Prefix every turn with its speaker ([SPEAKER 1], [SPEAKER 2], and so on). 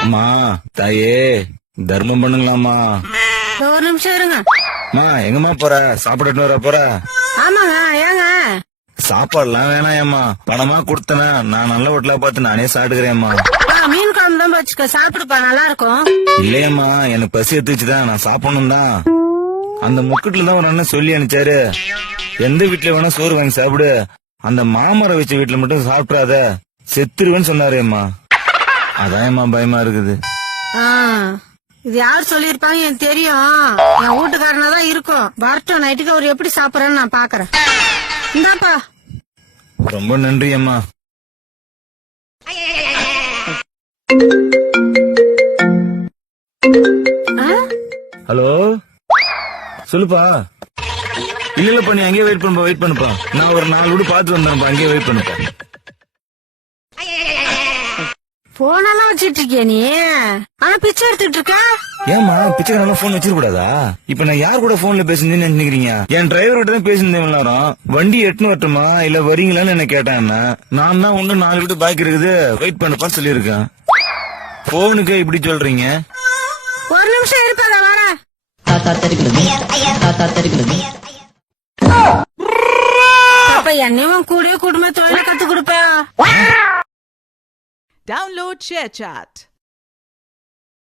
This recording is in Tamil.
[SPEAKER 1] அம்மா தாயே தர்மம் பண்ணுங்களாம்மா.
[SPEAKER 2] இதோ ஒரு நிமிஷம் இருங்க.
[SPEAKER 1] அம்மா எங்கம்மா போற? சாப்பிட்டு வர போற?
[SPEAKER 2] ஆமாங்க ஏங்க.
[SPEAKER 1] சாப்பாடுலாம் வேணாயம்மா. பணமா கொடுத்தனா நான் நல்ல வீட்டுல பார்த்து நானே சாப்பிட்டுக்கிறேம்மா.
[SPEAKER 2] ஆ, மீன் குழம்பு தான் வச்சுக்க சாப்பிடுப்பா நல்லா இருக்கும்
[SPEAKER 1] இல்லையம்மா எனக்கு பசி எடுத்துச்சுதான் நான் சாப்பிடணும் தான் அந்த முக்கட்டுல தான் ஒரு அண்ணன் சொல்லி அனுப்பிச்சாரு. எந்த வீட்டுல வேணா சோறு வாங்கி சாப்பிடு. அந்த மாமரம் வச்ச வீட்டுல மட்டும் சாப்பிட்றாத. செத்துருவேன்னு சொன்னாரு அம்மா அதான்மா பயமா இருக்குது.
[SPEAKER 2] இது யார் சொல்லிருப்பாங்க எனக்கு தெரியும். என் வீட்டுக்காரனா தான் இருக்கும். வரட்டும் நைட்டுக்கு அவர் எப்படி சாப்பிடறேன்னு நான் பாக்குறேன் இந்தாப்பா.
[SPEAKER 1] ரொம்ப நன்றி அம்மா? ஹலோ? சொல்லுப்பா. இல்ல இல்லப்பா நீ அங்கேயே வெயிட் பண்ணுப்பா வெயிட் பண்ணுப்பா. நான் ஒரு நாலு வீடு பார்த்து வந்துடுறேன்ப்பா அங்கேயே வெயிட் பண்ணுப்பா.
[SPEAKER 2] போனெல்லாம் வச்சிட்டு இருக்கிய நீ? ஆனா பிச்சை எடுத்துட்டு இருக்க?
[SPEAKER 1] ஏமா பிச்சைக்காரங்க போன் வச்சிருக்க கூடாதா இப்ப நான் யார் கூட போன்ல பேசுனேன்னு நினைக்கிறீங்க? என் டிரைவர் கிட்ட தான் பேசியிருந்தேன் நேரம். வண்டி எட்டுன்னு வரட்டுமா? இல்ல வரீங்களான்னு என்ன கேட்டேன். நான் தான் ஒண்ணு நாலு வீடு பாக்கி இருக்குது. வெயிட் பண்ணுப்பான்னு சொல்லியிருக்கேன். போனுக்கு இப்படி சொல்றீங்க?
[SPEAKER 2] ஒரு நிமிஷம் இருப்பாங்க வர
[SPEAKER 3] தாத்தா தெரிகிறது. தாத்தா தெரிகிறது.
[SPEAKER 2] அப்ப என்னையும் கூடயே குடும்ப தொழில கத்து கொடுப்பா
[SPEAKER 4] Download ShareChat.